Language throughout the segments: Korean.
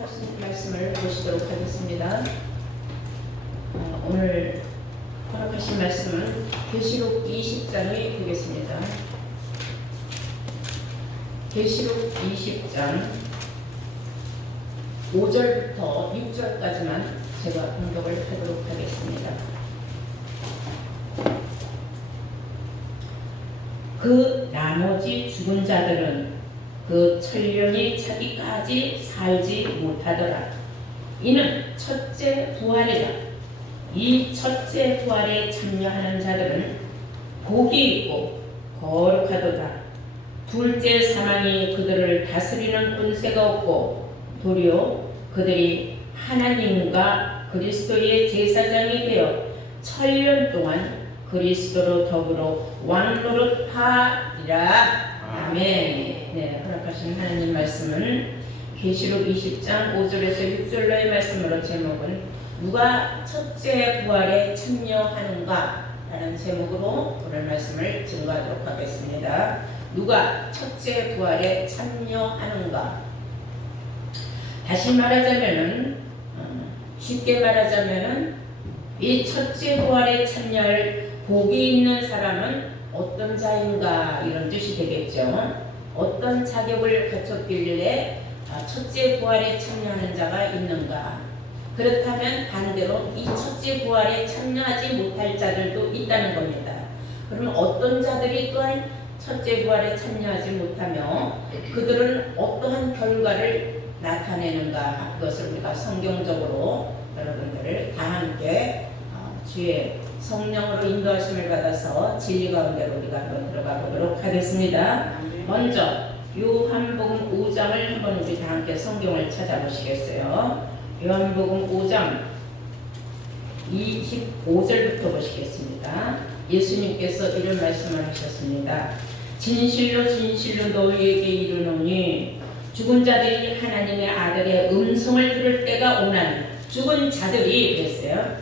허락하신 말씀을 보시도록 하겠습니다. 어, 오늘 허락하신 말씀은 계시록 20장이 되겠습니다. 계시록 20장 5절부터 6절까지만 제가 공독을 하도록 하겠습니다. 그 나머지 죽은 자들은 그 천령이 차기까지 살지 못하더라. 이는 첫째 부활이라. 이 첫째 부활에 참여하는 자들은 복이 있고 거룩하도다. 둘째 사망이 그들을 다스리는 권세가 없고 도리어 그들이 하나님과 그리스도의 제사장이 되어 천년 동안 그리스도로 더불어 왕노릇하리라. 아멘. 네, 허락하신 하나님 말씀은 계시록 20장 5절에서 6절로의 말씀으로 제목은 누가 첫째 부활에 참여하는가 라는 제목으로 오늘 말씀을 증거하도록 하겠습니다. 누가 첫째 부활에 참여하는가? 다시 말하자면은 어, 쉽게 말하자면은 이 첫째 부활에 참여할 복이 있는 사람은 어떤 자인가 이런 뜻이 되겠죠. 어떤 자격을 갖췄길래 아, 첫째 부활에 참여하는 자가 있는가? 그렇다면 반대로 이 첫째 부활에 참여하지 못할 자들도 있다는 겁니다. 그러면 어떤 자들이 또한 첫째 부활에 참여하지 못하며 그들은 어떠한 결과를 나타내는가 그것을 우리가 성경적으로 여러분들을 다 함께 어, 주의 성령으로 인도하심을 받아서 진리 가운데로 우리가 한번 들어가 보도록 하겠습니다. 먼저 요한복음 5장을 한번 우리 다 함께 성경을 찾아보시겠어요? 요한복음 5장 25절부터 보시겠습니다. 예수님께서 이런 말씀을 하셨습니다. 진실로 진실로 너희에게 이르노니 죽은 자들이 하나님의 아들의 음성을 들을 때가 오나니 죽은 자들이 그랬어요.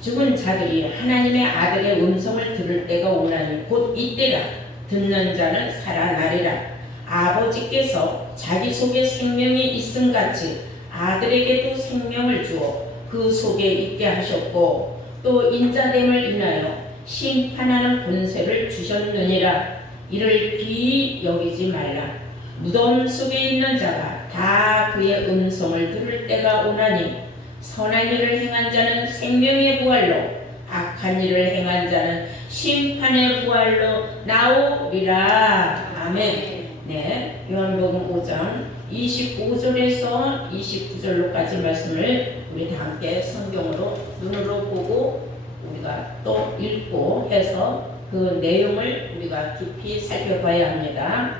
죽은 자들이 하나님의 아들의 음성을 들을 때가 오나니 곧 이때라 듣는 자는 살아나리라. 아버지께서 자기 속에 생명이 있음 같이 아들에게도 생명을 주어 그 속에 있게 하셨고 또 인자됨을 인하여 심판하는 권세를 주셨느니라. 이를 비 여기지 말라. 무덤 속에 있는 자가 다 그의 음성을 들을 때가 오나니 선한 일을 행한 자는 생명의 부활로 악한 일을 행한 자는 심판의 부활로 나오리라 아멘 네 요한복음 5장 25절에서 29절로까지 말씀을 우리 다 함께 성경으로 눈으로 보고 우리가 또 읽고 해서 그 내용을 우리가 깊이 살펴봐야 합니다.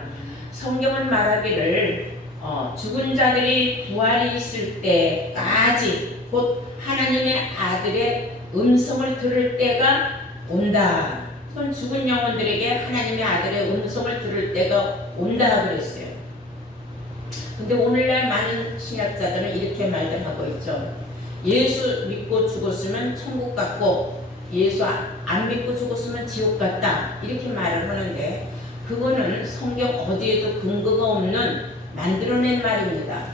성경은 말하기를 어, 죽은 자들이 부활이 있을 때까지 곧 하나님의 아들의 음성을 들을 때가 온다. 그건 죽은 영혼들에게 하나님의 아들의 음성을 들을 때가 온다 그랬어요. 근데 오늘날 많은 신약자들은 이렇게 말들 하고 있죠. 예수 믿고 죽었으면 천국 갔고 예수 안 믿고 죽었으면 지옥 갔다 이렇게 말을 하는데 그거는 성경 어디에도 근거가 없는 만들어낸 말입니다.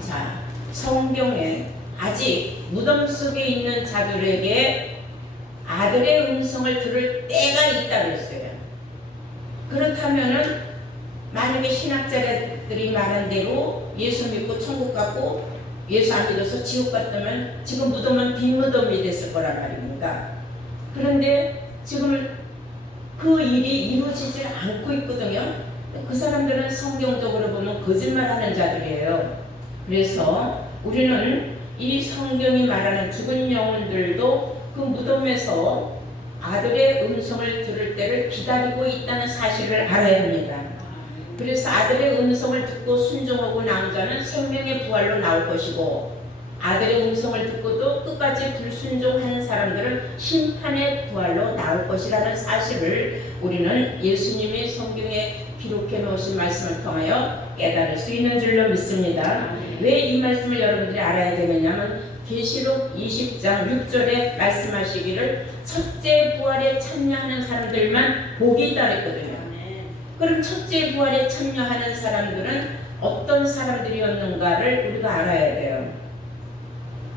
자, 성경에 아직 무덤 속에 있는 자들에게 아들의 음성을 들을 때가 있다 그랬어요. 그렇다면은 만약에 신학자들이 말한 대로 예수 믿고 천국 갔고 예수 안 믿어서 지옥 갔다면 지금 무덤은 빈 무덤이 됐을 거란 말입니다. 그런데 지금 그 일이 이루어지지 않고 있거든요. 그 사람들은 성경적으로 보면 거짓말하는 자들이에요. 그래서 우리는 이 성경이 말하는 죽은 영혼들도 그 무덤에서 아들의 음성을 들을 때를 기다리고 있다는 사실을 알아야 합니다. 그래서 아들의 음성을 듣고 순종하고 난 자는 생명의 부활로 나올 것이고 아들의 음성을 듣고도 끝까지 불순종하는 사람들은 심판의 부활로 나올 것이라는 사실을 우리는 예수님이 성경에 기록해 놓으신 말씀을 통하여 깨달을 수 있는 줄로 믿습니다. 왜 이 말씀을 여러분들이 알아야 되느냐면 계시록 20장 6절에 말씀하시기를 첫째 부활에 참여하는 사람들만 복이 그랬거든요. 그럼 첫째 부활에 참여하는 사람들은 어떤 사람들이었는가를 우리가 알아야 돼요.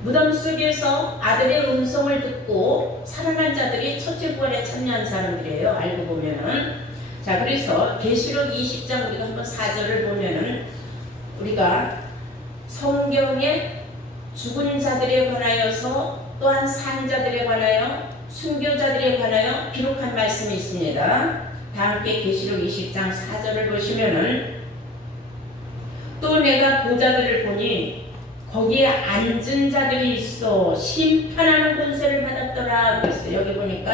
무덤 속에서 아들의 음성을 듣고 살아난 자들이 첫째 부활에 참여한 사람들이에요. 알고 보면은. 자, 그래서 계시록 20장 우리가 한번 4절을 보면은 우리가 성경에 죽은 자들에 관하여서 또한 산 자들에 관하여 순교자들에 관하여 기록한 말씀이 있습니다. 다 함께 계시록 20장 4절을 보시면은 또 내가 보자들을 보니 거기에 앉은 자들이 있어 심판하는 권세를 받았더라 그랬어요. 여기 보니까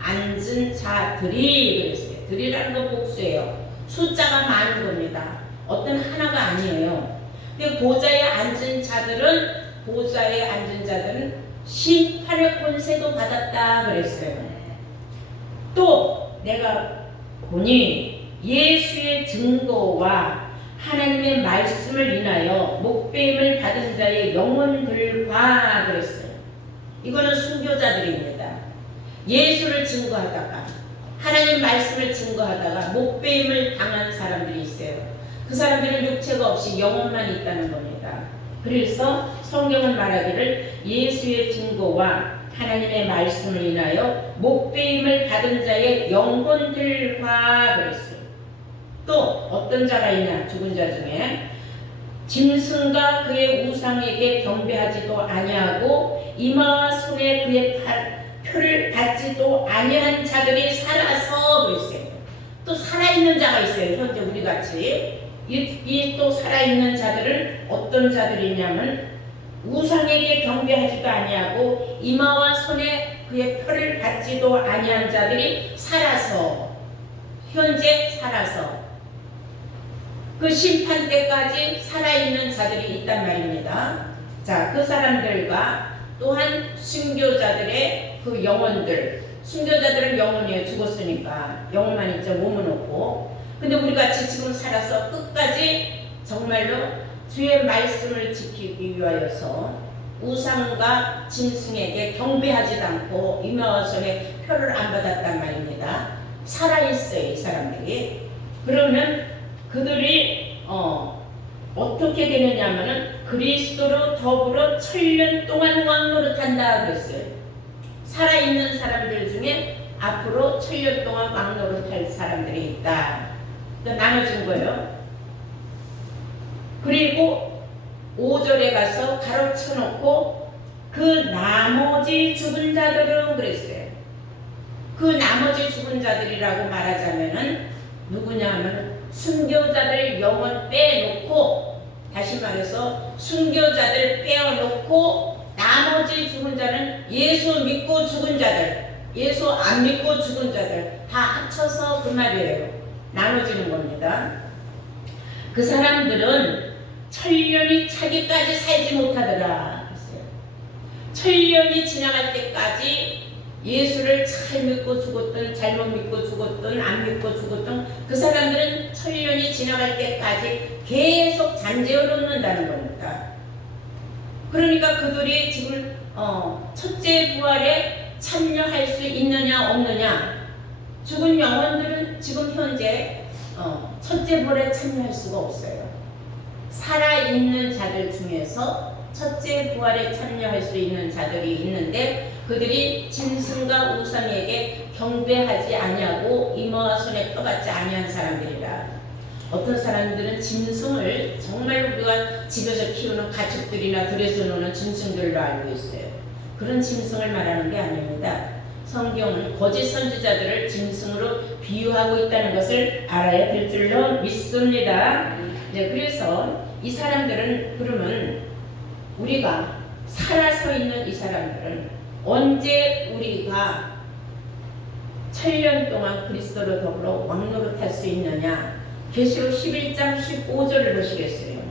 앉은 자들이 그랬어요. 들이라는 건 복수예요. 숫자가 많은 겁니다. 어떤 하나가 아니에요. 근데 보좌에 앉은 자들은 보좌에 앉은 자들은 심판의 권세도 받았다 그랬어요. 또 내가 보니 예수의 증거와 하나님의 말씀을 인하여 목배임을 받은 자의 영혼들과 그랬어요. 이거는 순교자들입니다. 예수를 증거하다가 하나님 말씀을 증거하다가 목배임을 당한 사람들이 있어요. 그 사람들은 육체가 없이 영혼만 있다는 겁니다. 그래서 성경은 말하기를 예수의 증거와 하나님의 말씀을 인하여 목배임을 받은 자의 영혼들과 그랬어요. 또 어떤 자가 있냐 죽은 자 중에 짐승과 그의 우상에게 경배하지도 아니하고 이마와 손에 그의 팔, 표를 받지도 아니한 자들이 살아서 그랬어요. 또 살아있는 자가 있어요. 현재 우리 같이 이 또 살아있는 자들은 어떤 자들이냐면 우상에게 경배하지도 아니하고 이마와 손에 그의 표를 받지도 아니한 자들이 살아서 현재 살아서 그 심판 때까지 살아있는 자들이 있단 말입니다. 자, 그 사람들과 또한 순교자들의 그 영혼들, 순교자들은 영혼이에요. 죽었으니까 영혼만 있죠. 몸은 없고. 근데 우리 같이 지금 살아서 끝까지 정말로 주의 말씀을 지키기 위하여서 우상과 짐승에게 경배하지도 않고 손에 표를 안 받았단 말입니다. 살아있어요, 이 사람들이. 그러면 그들이 어, 어떻게 되느냐면은 그리스도로 더불어 천년 동안 왕노릇한다 그랬어요. 살아있는 사람들 중에 앞으로 천년 동안 왕노릇할 사람들이 있다. 그러니까 나눠준 거예요. 그리고 5절에 가서 가로쳐 놓고 그 나머지 죽은 자들은 그랬어요. 그 나머지 죽은 자들이라고 말하자면은 누구냐 하면 순교자들 영혼 빼놓고 다시 말해서 순교자들 빼어놓고 나머지 죽은 자는 예수 믿고 죽은 자들 예수 안 믿고 죽은 자들 다 합쳐서 그 말이에요. 나눠지는 겁니다. 그 사람들은 천년이 차기까지 살지 못하더라. 천년이 지나갈 때까지 예수를 잘 믿고 죽었든 잘못 믿고 죽었든 안 믿고 죽었든 그 사람들은 천년이 지나갈 때까지 계속 잔재어 놓는다는 겁니다. 그러니까 그들이 지금 어, 첫째 부활에 참여할 수 있느냐 없느냐 죽은 영혼들은 지금 현재 어, 첫째 부활에 참여할 수가 없어요. 살아있는 자들 중에서 첫째 부활에 참여할 수 있는 자들이 있는데 그들이 짐승과 우상에게 경배하지 아니하고 이마와 손에 떠받지 아니한 사람들이라. 어떤 사람들은 짐승을 정말 우리가 집에서 키우는 가축들이나 들에서 노는 짐승들로 알고 있어요. 그런 짐승을 말하는 게 아닙니다. 성경은 거짓 선지자들을 짐승으로 비유하고 있다는 것을 알아야 될 줄로 믿습니다. 네, 그래서 이 사람들은 그러면 우리가 살아서 있는 이 사람들은 언제 우리가 천년 동안 그리스도로 더불어 왕노릇 할 수 있느냐? 계시록 11장 15절을 보시겠어요.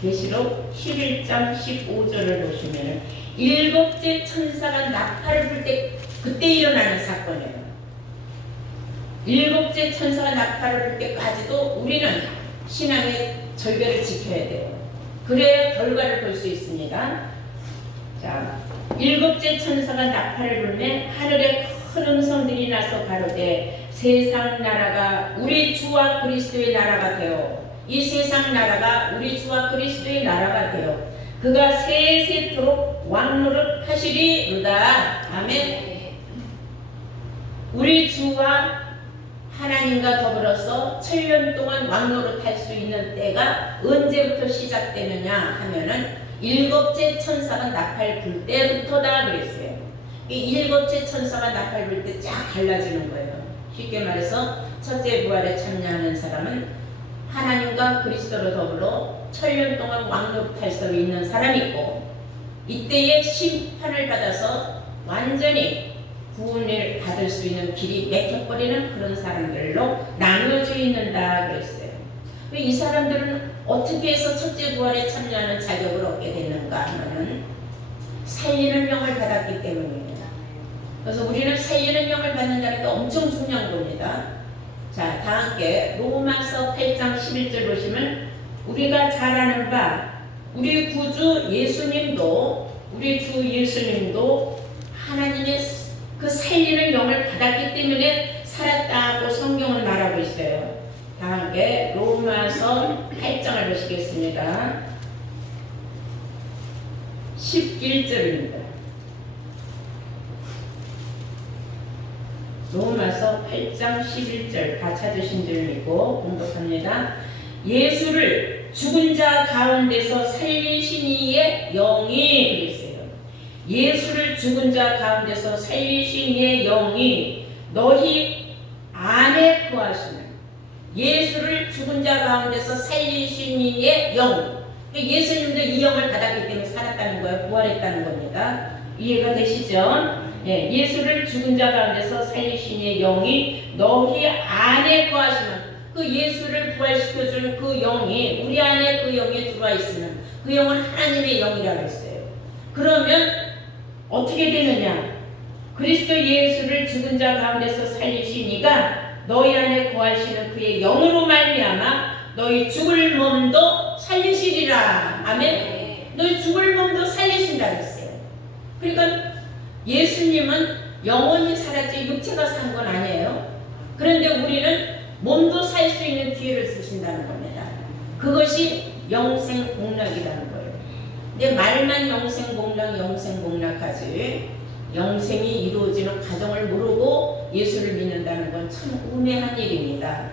계시록 11장 15절을 보시면 일곱째 천사가 나팔을 불 때 그때 일어나는 사건이에요. 일곱째 천사가 나팔을 불 때까지도 우리는 신앙의 절개를 지켜야 돼요. 그래야 결과를 볼 수 있습니다. 자, 일곱째 천사가 나팔을 불매 하늘에 큰 음성들이 나서 가로되 세상 나라가 우리 주와 그리스도의 나라가 되어 이 세상 나라가 우리 주와 그리스도의 나라가 되어 그가 세세토록 왕노릇 하시리로다. 아멘. 우리 주와 하나님과 더불어서 7년 동안 왕노릇 할 수 있는 때가 언제부터 시작되느냐 하면은 일곱째 천사가 나팔 불 때부터다 그랬어요. 이 일곱째 천사가 나팔 불 때 쫙 갈라지는 거예요. 쉽게 말해서 첫째 부활에 참여하는 사람은 하나님과 그리스도로 더불어 천년 동안 왕노릇 할 수 있는 사람이 있고 이때에 심판을 받아서 완전히 구원을 받을 수 있는 길이 맥혀버리는 그런 사람들로 나누어져 있는다 그랬어요. 이 사람들은 어떻게 해서 첫째 부활에 참여하는 자격을 얻게 됐는가 하면은 살리는 영을 받았기 때문입니다. 그래서 우리는 살리는 영을 받는다는 게 엄청 중요한 겁니다. 자, 다 함께 로마서 8장 11절 보시면 우리가 잘 아는 바 우리 구주 예수님도 우리 주 예수님도 하나님의 그 살리는 영을 받았기 때문에 살았다고 성경은 말하고 있어요. 다 함께 로마서 8장을 보시겠습니다. 11절입니다. 로마서 8장 11절 다 찾으신 줄 믿고 공독합니다. 예수를 죽은 자 가운데서 살리신 이의 영이 그랬어요. 예수를 죽은 자 가운데서 살리신 이의 영이 너희 안에 거하시는 예수를 죽은 자 가운데서 살리신 이의 영 예수님도 이 영을 받았기 때문에 살았다는 거예요. 부활했다는 겁니다. 이해가 되시죠? 예, 예수를 죽은 자 가운데서 살리신 이의 영이 너희 안에 거하시는 그 예수를 부활시켜주는 그 영이 우리 안에 그 영이 들어와 있으면 그 영은 하나님의 영이라고 했어요. 그러면 어떻게 되느냐? 그리스도 예수를 죽은 자 가운데서 살리신 이가 너희 안에 거하시는 그의 영으로 말미암아 너희 죽을 몸도 살리시리라. 아멘. 너희 죽을 몸도 살리신다 그랬어요. 그러니까 예수님은 영원히 살았지 육체가 산 건 아니에요. 그런데 우리는 몸도 살 수 있는 기회를 주신다는 겁니다. 그것이 영생복락이라는 거예요. 근데 말만 영생복락, 영생복락하지 영생이 이루어지는 과정을 모르고 예수를 믿는다는 건 참 우매한 일입니다.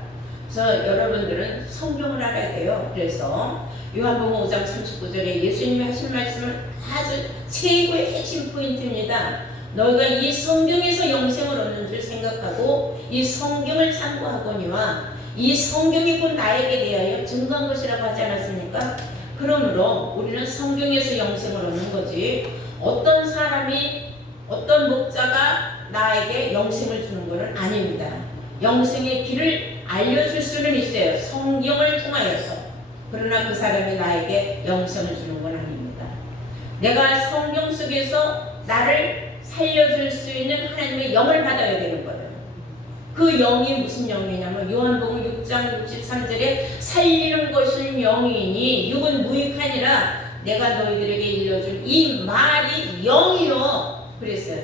그래서 여러분들은 성경을 알아야 돼요. 그래서 요한복음 5장 39절에 예수님이 하신 말씀은 아주 최고의 핵심 포인트입니다. 너희가 이 성경에서 영생을 얻는 줄 생각하고 이 성경을 참고하거니와 이 성경이 곧 나에게 대하여 증거한 것이라고 하지 않았습니까? 그러므로 우리는 성경에서 영생을 얻는 거지 어떤 사람이 어떤 목자가 나에게 영생을 주는 것은 아닙니다. 영생의 길을 알려줄 수는 있어요. 성경을 통하여서. 그러나 그 사람이 나에게 영생을 주는 건 아닙니다. 내가 성경 속에서 나를 살려줄 수 있는 하나님의 영을 받아야 되는 거예요. 그 영이 무슨 영이냐면 요한복음 6장 63절에 살리는 것이 영이니 육은 무익하니라 내가 너희들에게 일러준 이 말이 영이요 그랬어요.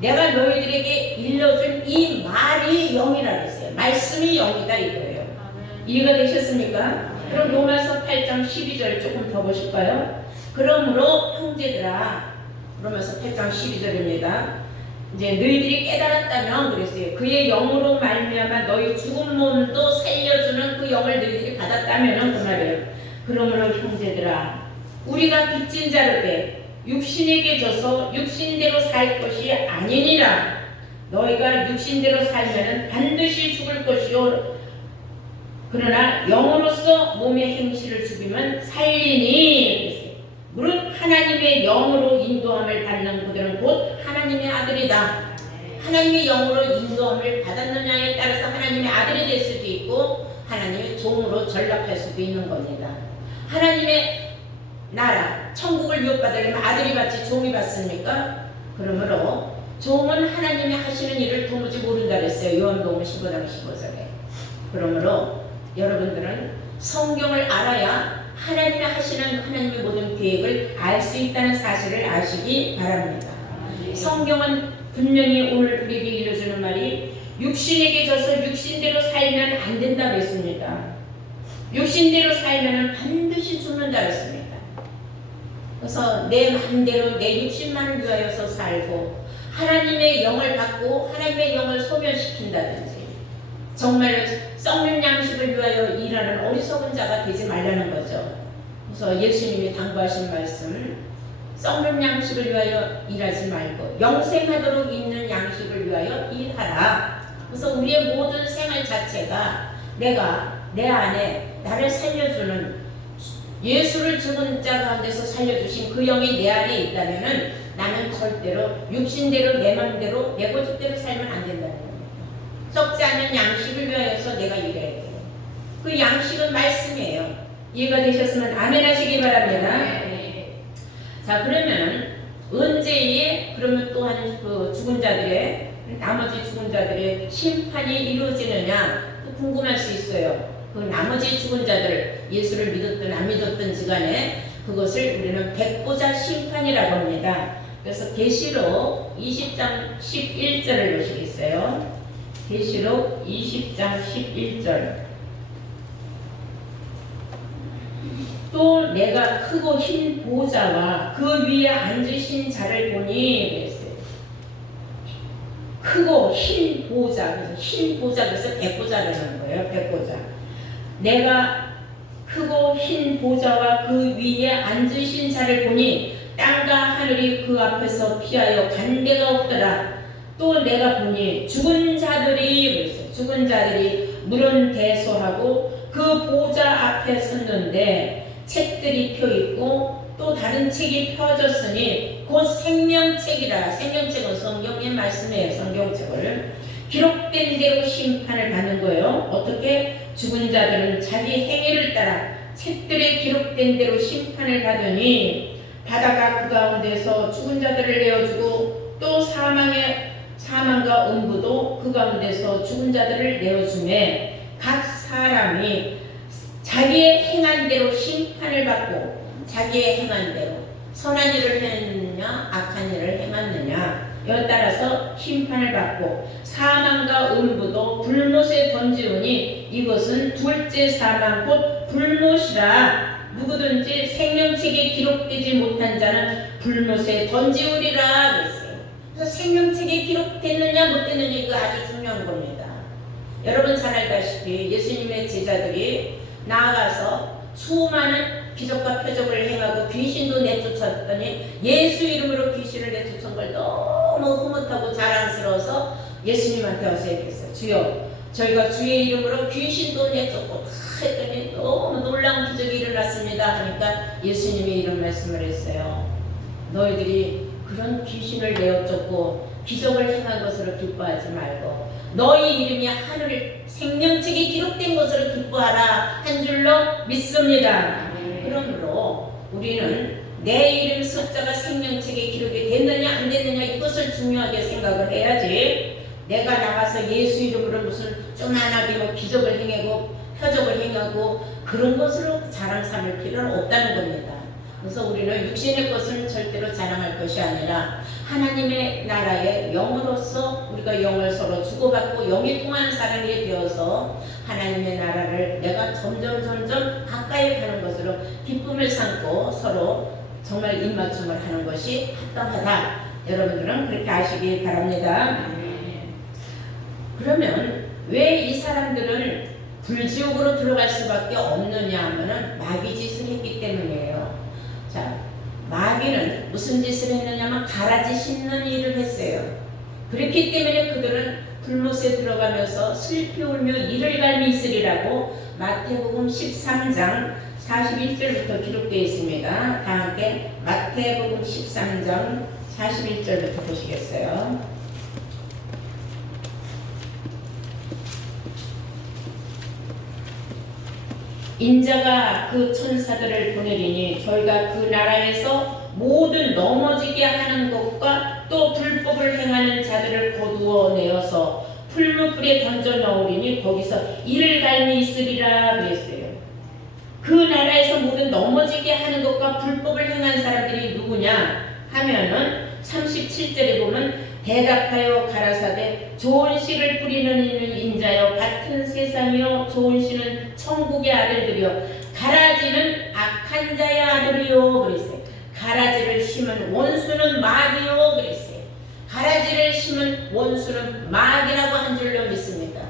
내가 너희들에게 일러준 이 말이 영이라 그랬어요. 말씀이 영이다 이거예요. 이해가 되셨습니까? 그럼 로마서 8장 12절 조금 더 보실까요? 그러므로 형제들아 로마서 8장 12절입니다. 이제 너희들이 깨달았다면 그랬어요. 그의 영으로 말미암아 너희 죽은 몸도 살려주는 그 영을 너희들이 받았다면 그 말이에요. 그러므로 형제들아 우리가 빚진 자로 돼 육신에게 져서 육신대로 살 것이 아니니라. 너희가 육신대로 살면은 반드시 죽을 것이요. 그러나 영으로서 몸의 행실을 죽이면 살리니. 무릇 하나님의 영으로 인도함을 받는 아들이다. 하나님의 영으로 인도함을 받았느냐에 따라서 하나님의 아들이 될 수도 있고 하나님의 종으로 전락할 수도 있는 겁니다. 하나님의 나라, 천국을 유업받으려면 아들이 받지 종이 받습니까? 그러므로 종은 하나님이 하시는 일을 도무지 모른다 그랬어요. 요한복음 15장 15절에. 그러므로 여러분들은 성경을 알아야 하나님이 하시는 하나님의 모든 계획을 알 수 있다는 사실을 아시기 바랍니다. 성경은 분명히 오늘 우리에게 이루어주는 말이 육신에게 져서 육신대로 살면 안 된다고 했습니다. 육신대로 살면은 반드시 죽는다 그랬습니다. 그래서 내 마음대로 내 육신만을 위하여서 살고 하나님의 영을 받고 하나님의 영을 소멸시킨다든지 정말 썩는 양식을 위하여 일하는 어리석은 자가 되지 말라는 거죠. 그래서 예수님이 당부하신 말씀 썩는 양식을 위하여 일하지 말고 영생하도록 있는 양식을 위하여 일하라. 그래서 우리의 모든 생활 자체가 내가 내 안에 나를 살려주는 예수를 죽은 자 가운데서 살려주신 그 영이 내 안에 있다면은 나는 절대로 육신대로 내 마음대로 내 고집대로 살면 안 된다는 겁니다. 썩지 않는 양식을 위하여서 내가 일해야 돼요. 그 양식은 말씀이에요. 이해가 되셨으면 아멘 하시기 바랍니다. 네. 자 그러면 언제에 그러면 또한 그 죽은 자들의 나머지 죽은 자들의 심판이 이루어지느냐 또 궁금할 수 있어요. 그 나머지 죽은 자들 예수를 믿었든 안 믿었든지 간에 그것을 우리는 백보자 심판이라고 합니다. 그래서 계시록 20장 11절을 보시겠어요? 계시록 20장 11절 또 내가 크고 흰 보좌와 그 위에 앉으신 자를 보니. 크고 흰 보좌, 흰 보좌 그래서 백보좌라는 거예요. 백보좌. 내가 크고 흰 보좌와 그 위에 앉으신 자를 보니 땅과 하늘이 그 앞에서 피하여 간 데가 없더라. 또 내가 보니 죽은 자들이. 죽은 자들이 물은 대소하고 그 보좌 앞에 섰는데 책들이 펴 있고 또 다른 책이 펴졌으니 곧 생명책이라 생명책은 성경의 말씀이에요 성경책을. 기록된 대로 심판을 받는 거예요. 어떻게? 죽은 자들은 자기 행위를 따라 책들에 기록된 대로 심판을 받으니 바다가 그 가운데서 죽은 자들을 내어주고 또 사망의 사망과 음부도 그 가운데서 죽은 자들을 내어주매. 각 사람이 자기의 행한 대로 심판을 받고 자기의 행한 대로 선한 일을 했느냐 악한 일을 행했느냐 이에 따라서 심판을 받고 사망과 음부도 불못에 던지우니 이것은 둘째 사망 곧 불못이라 누구든지 생명책에 기록되지 못한 자는 불못에 던지우리라 그랬어요. 그래서 생명책에 기록됐느냐 못 됐느냐 이거 아주 중요한 겁니다. 여러분 잘 알다시피 예수님의 제자들이 나아가서 수많은 기적과 표적을 행하고 귀신도 내쫓았더니 예수 이름으로 귀신을 내쫓은 걸 너무 흐뭇하고 자랑스러워서 예수님한테 와서 얘기했어요. 주여, 저희가 주의 이름으로 귀신도 내쫓고 다 했더니 너무 놀라운 기적이 일어났습니다. 하니까 예수님이 이런 말씀을 했어요. 너희들이 그런 귀신을 내어쫓고 기적을 행한 것으로 기뻐하지 말고 너희 이름이 하늘 생명책에 기록된 것으로 기뻐하라 한 줄로 믿습니다. 그러므로 우리는 내 이름 숫자가 생명책에 기록이 됐느냐 안 됐느냐 이것을 중요하게 생각을 해야지 내가 나가서 예수 이름으로 무슨 쪼만하게 뭐 기적을 행하고 표적을 행하고 그런 것으로 자랑 삼을 필요는 없다는 겁니다. 그래서 우리는 육신의 것은 절대로 자랑할 것이 아니라 하나님의 나라의 영으로서 우리가 영을 서로 주고받고 영이 통하는 사람이 되어서 하나님의 나라를 내가 점점 점점 가까이 가는 것으로 기쁨을 삼고 서로 정말 입맞춤을 하는 것이 합당하다. 여러분들은 그렇게 아시기 바랍니다. 그러면 왜 이 사람들은 불지옥으로 들어갈 수밖에 없느냐 하면은 마귀 짓을 했기 때문이에요. 자, 마귀는 무슨 짓을 했느냐면 가라지 씹는 일을 했어요. 그렇기 때문에 그들은 불못에 들어가면서 슬피 울며 이를 갈미 있으리라고 마태복음 13장 41절부터 기록되어 있습니다. 다 함께 마태복음 13장 41절부터 보시겠어요? 인자가 그 천사들을 보내리니 저희가 그 나라에서 모든 넘어지게 하는 것과 또 불법을 행하는 자들을 거두어 내어서 풀무불에 던져 넣으리니 거기서 이를 갈미 있으리라 그랬어요. 그 나라에서 모든 넘어지게 하는 것과 불법을 행한 사람들이 누구냐 하면은 37절에 보면 대답하여 가라사대 좋은 씨를 뿌리는 인자여 같은 세상이요 좋은 씨는 천국의 아들들이요 가라지는 악한 자의 아들이요 그랬어요. 가라지를 심은 원수는 마귀요 그랬어요. 가라지를 심은 원수는 마귀라고 한 줄로 믿습니다.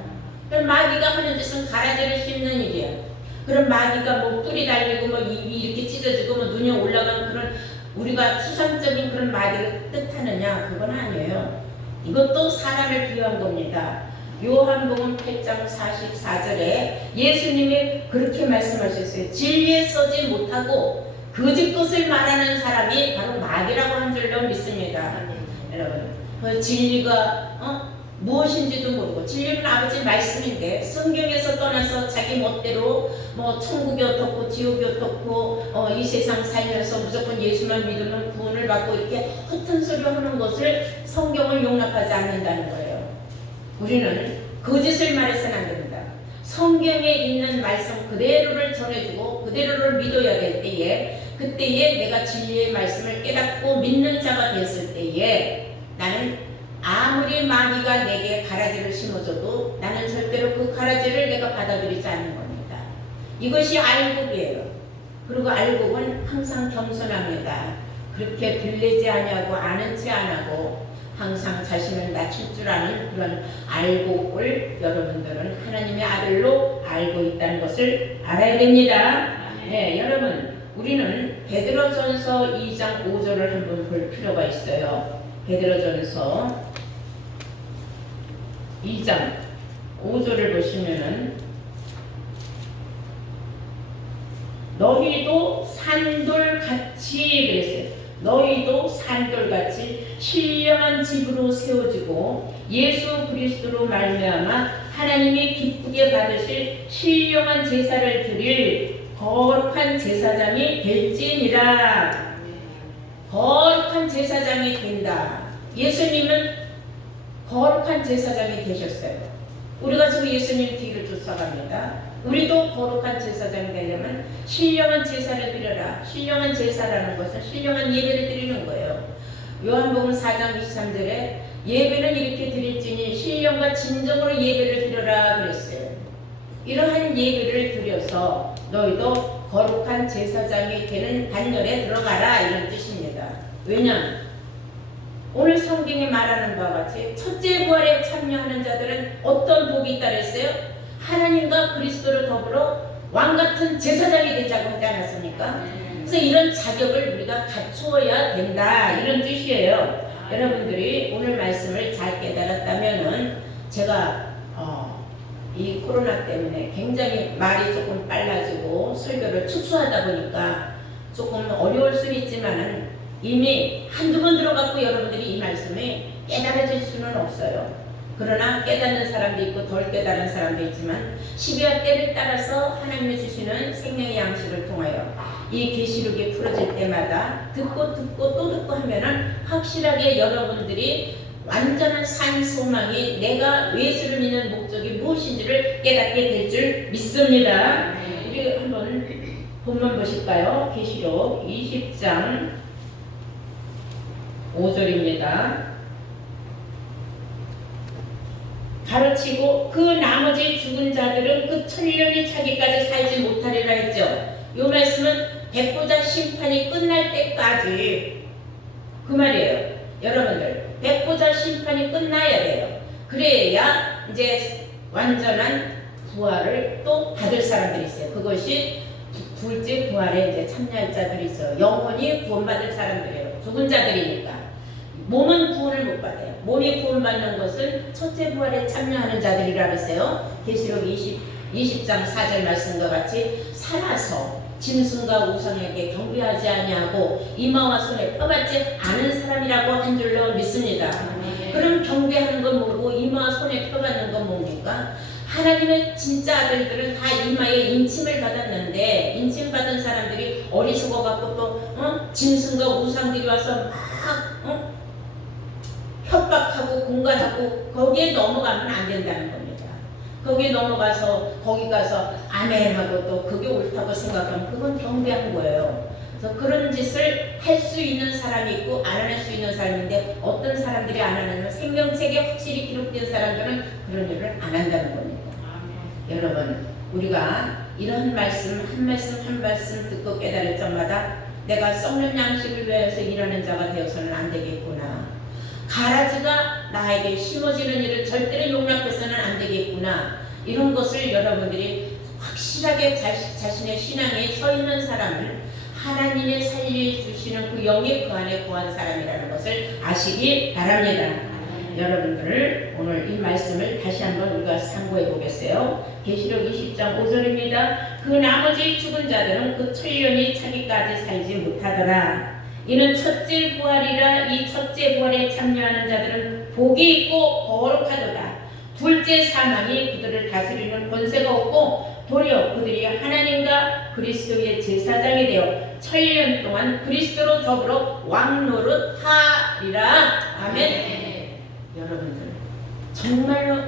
그럼 마귀가 하는 짓은 가라지를 심는 일이에요. 그럼 마귀가 뭐 뿔이 달리고 뭐 입이 이렇게 찢어지고 뭐 눈이 올라간 그런 우리가 추상적인 그런 마귀를 뜻하느냐 그건 아니에요. 이것도 사람을 비유한 겁니다. 요한복음 8장 44절에 예수님이 그렇게 말씀하셨어요. 진리에 서지 못하고 거짓 것을 말하는 사람이 바로 마귀라고 한 줄로 믿습니다. 여러분, 그 진리가 어? 무엇인지도 모르고 진리는 아버지 말씀인데 성경에서 떠나서 자기 멋대로 뭐 천국이 어떻고 지옥이 어떻고 어, 이 세상 살면서 무조건 예수만 믿으면 구원을 받고 이렇게 헛된 소리 하는 것을 성경을 용납하지 않는다는 거예요. 우리는 거짓을 말해서는 안 됩니다. 성경에 있는 말씀 그대로를 전해주고 그대로를 믿어야 될 때에 그때에 내가 진리의 말씀을 깨닫고 믿는 자가 됐을 때에 나는 아무리 마귀가 내게 가라지를 심어줘도 나는 절대로 그 가라지를 내가 받아들이지 않는 겁니다. 이것이 알곡이에요. 그리고 알곡은 항상 겸손합니다. 그렇게 들리지 아니하고 아는 체 안 하고 항상 자신을 낮출 줄 아는 그런 알곡을 여러분들은 하나님의 아들로 알고 있다는 것을 알아야 됩니다. 네, 여러분 우리는 베드로전서 2장 5절을 한번 볼 필요가 있어요. 베드로전서 2장 5절을 보시면은 너희도 산돌같이 그랬어요. 너희도 산돌같이 신령한 집으로 세워지고 예수 그리스도로 말미암아 하나님이 기쁘게 받으실 신령한 제사를 드릴 거룩한 제사장이 될지니라. 거룩한 제사장이 된다. 예수님은 거룩한 제사장이 되셨어요. 우리가 지금 예수님 뒤를 쫓아갑니다. 우리도 거룩한 제사장이 되려면 신령한 제사를 드려라. 신령한 제사라는 것은 신령한 예배를 드리는 거예요. 요한복음 4장 23절에 예배는 이렇게 드릴지니 신령과 진정으로 예배를 드려라 그랬어요. 이러한 예배를 드려서 너희도 거룩한 제사장이 되는 반열에 들어가라 이런 뜻입니다. 왜냐? 오늘 성경에 말하는 바와 같이 첫째 부활에 참여하는 자들은 어떤 복이 있다 그랬어요? 하나님과 그리스도를 더불어 왕 같은 제사장이 되자고 하지 않았습니까? 그래서 이런 자격을 우리가 갖추어야 된다 이런 뜻이에요. 여러분들이 오늘 말씀을 잘 깨달았다면은 제가 어, 이 코로나 때문에 굉장히 말이 조금 빨라지고 설교를 축소하다 보니까 조금 어려울 수는 있지만은 이미 한두 번 들어갔고 여러분들이 이 말씀이 깨달아질 수는 없어요. 그러나 깨닫는 사람도 있고 덜 깨달은 사람도 있지만 12월 때를 따라서 하나님이 주시는 생명의 양식을 통하여 이 계시록이 풀어질 때마다 듣고 듣고 또 듣고 하면은 확실하게 여러분들이 완전한 산 소망이 내가 예수를 믿는 목적이 무엇인지를 깨닫게 될 줄 믿습니다. 우리 한번 본문 보실까요? 계시록 20장 5절입니다. 가르치고 그 나머지 죽은 자들은 그 천년이 차기까지 살지 못하리라 했죠. 이 말씀은 백보자 심판이 끝날 때까지 그 말이에요. 여러분들 백보자 심판이 끝나야 돼요. 그래야 이제 완전한 부활을 또 받을 사람들이 있어요. 그것이 둘째 부활에 이제 참여할 자들이 있어요. 영혼이 구원받을 사람들이에요. 죽은 자들이니까. 몸은 구원을 못 받아요. 몸이 구원받는 것은 첫째 부활에 참여하는 자들이라 그랬어요. 계시록 20, 20장 4절 말씀과 같이 살아서 짐승과 우상에게 경배하지 아니하고 이마와 손에 펴받지 않은 사람이라고 한 줄로 믿습니다. 그럼 경배하는 건 뭐고 이마와 손에 펴받는 건 뭡니까? 하나님의 진짜 아들들은 다 이마에 인침을 받았는데 인침 받은 사람들이 어리석어 갖고 또 어? 짐승과 우상들이 와서 막 어? 협박하고 공갈하고 거기에 넘어가면 안 된다는 겁니다. 거기에 넘어가서 거기 가서 아멘 하고 또 그게 옳다고 생각하면 그건 경배한 거예요. 그래서 그런 짓을 할 수 있는 사람이 있고 안 할 수 있는 사람인데 어떤 사람들이 안 하냐면 생명책에 확실히 기록된 사람들은 그런 일을 안 한다는 겁니다. 여러분 우리가 이런 말씀 한 말씀 한 말씀 듣고 깨달을 적마다 내가 썩는 양식을 위하여서 일하는 자가 되어서는 안 되겠구나. 가라지가 나에게 심어지는 일을 절대로 용납해서는 안 되겠구나. 이런 것을 여러분들이 확실하게 자신, 자신의 신앙에 서 있는 사람은 하나님의 살려주시는 그 영의 그 안에 구한 사람이라는 것을 아시기 바랍니다. 여러분들을 오늘 이 말씀을 다시 한번 우리가 상고해 보겠어요. 계시록 20장 5절입니다. 그 나머지 죽은 자들은 그 천년이 차기까지 살지 못하더라. 이는 첫째 부활이라 이 첫째 부활에 참여하는 자들은 복이 있고 거룩하도다. 둘째 사망이 그들을 다스리는 권세가 없고 도리어 그들이 하나님과 그리스도의 제사장이 되어 천년 동안 그리스도로 더불어 왕노릇 하리라. 아멘. 여러분들 정말로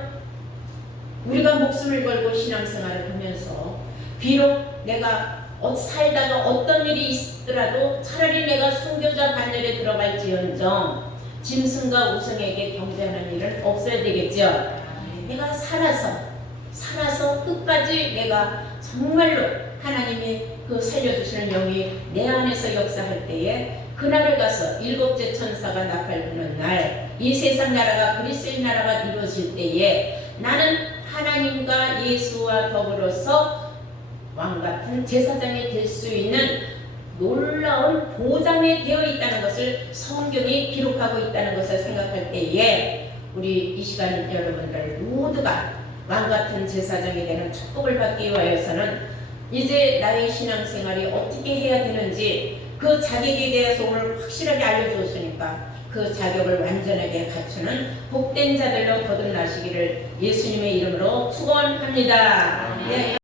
우리가 목숨을 걸고 신앙생활을 하면서 비록 내가 어- 살다가 어떤 일이 있더라도 차라리 내가 순교자 반열에 들어갈지언정 짐승과 우승에게 경배하는 일은 없어야 되겠죠. 내가 살아서 살아서 끝까지 내가 정말로 하나님이 그 살려주시는 영이 내 안에서 역사할 때에 그날을 가서 일곱째 천사가 나팔 부는 날 이 세상 나라가 그리스도의 나라가 이루어질 때에 나는 하나님과 예수와 더불어서 왕 같은 제사장이 될 수 있는 놀라운 보장이 되어 있다는 것을 성경이 기록하고 있다는 것을 생각할 때에 우리 이 시간 여러분들 모두가 왕 같은 제사장이 되는 축복을 받기 위하여서는 이제 나의 신앙생활이 어떻게 해야 되는지 그 자격에 대해서 오늘 확실하게 알려주었으니까 그 자격을 완전하게 갖추는 복된 자들로 거듭나시기를 예수님의 이름으로 축원합니다. 네.